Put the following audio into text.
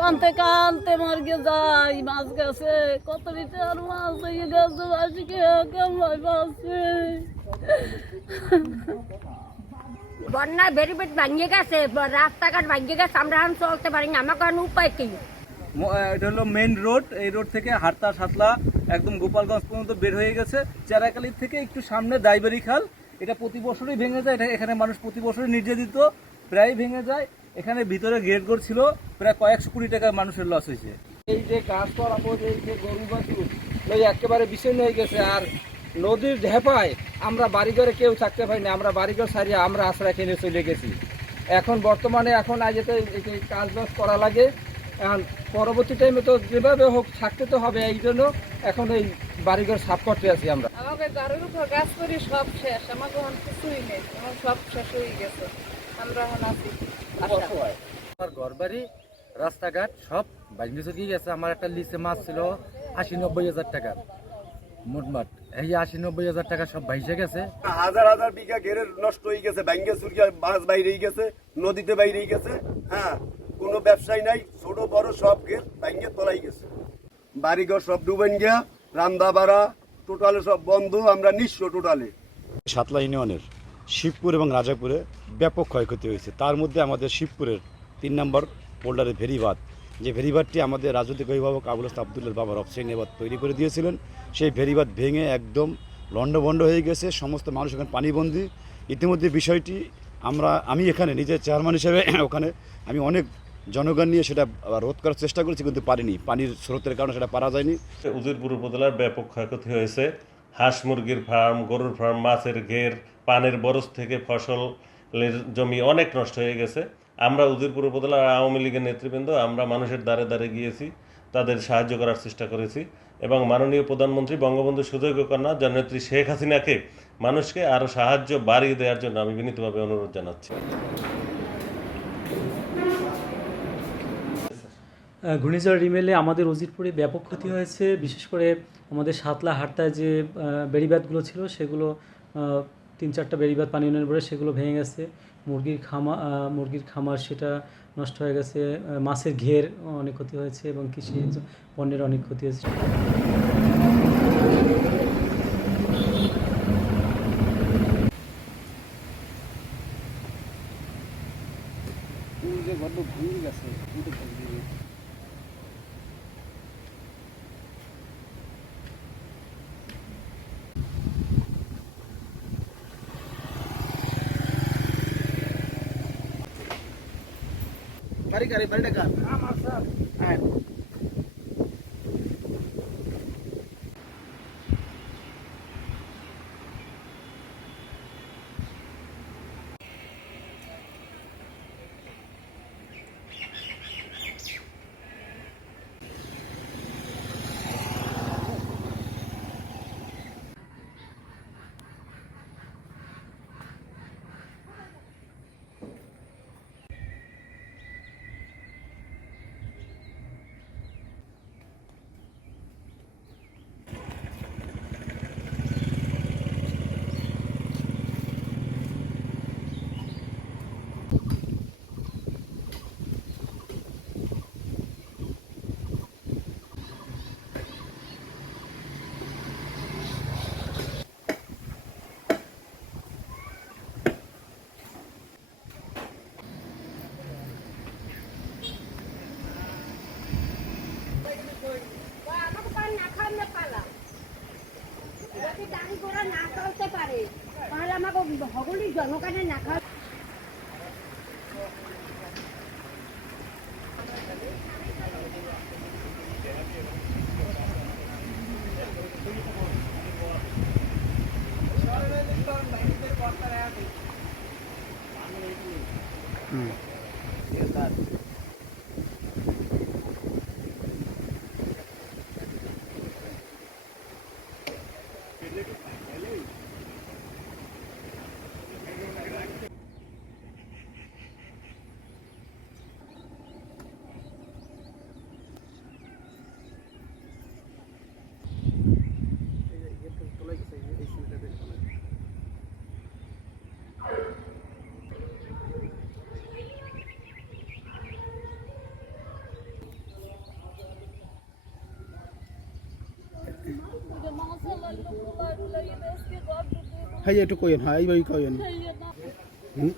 কানতে কানতে মার গে যাই মাছ গেছে। কত লিটার মাছ হয়ে গেছে বাসিকে কেমন পাচ্ছে বন্যায় বেরিবেট ভাঙিয়ে গেছে রাস্তাঘাট ভাঙিয়ে গেছে আমরা এখন চলতে পারি না আমার কোনো উপায় কি? এটা হলো মেইন রোড এই রোড থেকে হাটতা সাতলা একদম গোপালগঞ্জ পর্যন্ত বের হয়ে গেছে। চেরাকালির থেকে একটু সামনে দাইবাড়ি খাল এটা প্রতি বছরই ভেঙে যায় এটা এখানে মানুষ প্রতি বছরই নির্যাতিত প্রায় ভেঙে যায়। এখানে ভিতরে গেট ঘর ছিল প্রায় কয়েকশো কোটি টাকা মানুষের লস হয়েছে। এই যে গাছ এই যে গরু বাছুর ওই একেবারে বিচ্ছিন্ন হয়ে গেছে। আর নদীর ঢেপায় আমরা বাড়িঘরে কেউ থাকতে পারি না আমরা বাড়িঘর সারিয়ে আমরা আশ্রয় কিনে চলে গেছি। এখন বর্তমানে এখন আজ এতে কাজ বাজ করা লাগে এখন পরবর্তী টাইমে তো যেভাবে হোক থাকতে তো হবে এই জন্য এখন এই বাড়িঘর সাফ করতে আছি আমরা। আমাকে গাড়ির উপর কাজ করি সব শেষ আমাকে এখন কিছুই নেই আমার সব শেষ হয়ে গেছে। আমরা এখন আছি। আমার ঘর বাড়ি রাস্তাঘাট সব ভাঙ্গি চুকি গেছে। আমার একটা লিচে মাছ ছিল আশি নব্বই হাজার টাকার মোটমাট। এই আশি নব্বই হাজার টাকা সব ভাইসে গেছে। হাজার হাজার বিঘা ঘেরে নষ্ট হয়ে গেছে ব্যাঙ্গে সুরিয়া মাছ বাইরেই গেছে নদীতে বাইরেই গেছে হ্যাঁ? কোনো ব্যবসায়ী নাই ছোট বড় সব ঘের ব্যাঙ্গে তলাই গেছে। বাড়িঘর সব ডুবেন গিয়া রান্দা বাড়া টোটালে সব বন্ধ আমরা নিঃস্ব টোটালে। সাতলা ইউনিয়নের। শিবপুর এবং রাজাপুরে ব্যাপক ক্ষয়ক্ষতি হয়েছে। তার মধ্যে আমাদের শিবপুরের তিন নম্বর পোল্ডারের ভেরিবাদ। যে ভেরিবাদটি আমাদের রাজনৈতিক অভিভাবক আবুল আবদুল্লার বাবা রফসাইন এবার তৈরি করে দিয়েছিলেন, সেই ভেরিবাদ ভেঙে একদম লণ্ডভণ্ড হয়ে গেছে, সমস্ত মানুষ এখানে পানিবন্দী। ইতিমধ্যে বিষয়টি আমরা, আমি এখানে নিজের চেয়ারম্যান হিসেবে ওখানে আমি অনেক জনগণ নিয়ে সেটা রোধ করার চেষ্টা করেছি, কিন্তু পারিনি। পানির স্রোতের কারণে সেটা পারা যায়নি। উজিরপুর উপজেলার ব্যাপক ক্ষয়ক্ষতি হয়েছে। হাঁস মুরগির ফার্ম, গরুর ফার্ম, মাছের ঘের, পানের বরজ থেকে ফসলের জমি অনেক নষ্ট হয়ে গেছে। আমরা উজিরপুর উপজেলার আওয়ামী লীগের নেতৃবৃন্দ, আমরা মানুষের দ্বারে দ্বারে গিয়েছি, তাদের সাহায্য করার চেষ্টা করেছি এবং মাননীয় প্রধানমন্ত্রী বঙ্গবন্ধু সুযোগ্য কন্যা, জননেত্রী শেখ হাসিনাকে মানুষকে আরও সাহায্য বাড়িয়ে দেওয়ার জন্য আমি বিনীতভাবে অনুরোধ জানাচ্ছি। ঘূর্ণিঝড় রিমেলে আমাদের উজিরপুরে ব্যাপক ক্ষতি হয়েছে। বিশেষ করে আমাদের সাতলা হাটটায় যে বেড়িবাঁধগুলো ছিল, সেগুলো তিন চারটা বেড়িবাঁধ পানি উন্নয়ন পরে সেগুলো ভেঙে গেছে। মুরগির খামা মুরগির খামার, সেটা নষ্ট হয়ে গেছে। মাছের ঘের অনেক ক্ষতি হয়েছে এবং কৃষি পণ্যের অনেক ক্ষতি হয়েছে। কার হ্যাঁ ખોલી જનો કાઢે નાખા হাই একটু কইন হ্যাঁ এইভাবেই কইন হুম?